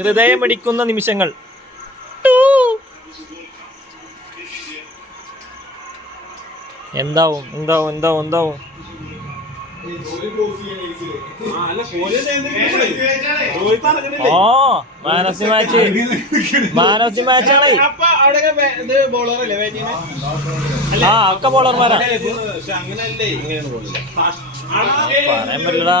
ഹൃദയമടിക്കുന്ന നിമിഷങ്ങൾ. എന്താവും എന്താവും എന്താവും എന്താവും? ഓ ആ ഒക്കെ ബോളർമാരാ പറയാൻ പറ്റില്ലടാ.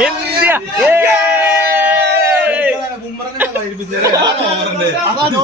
ഇന്ത്യ അതാണ്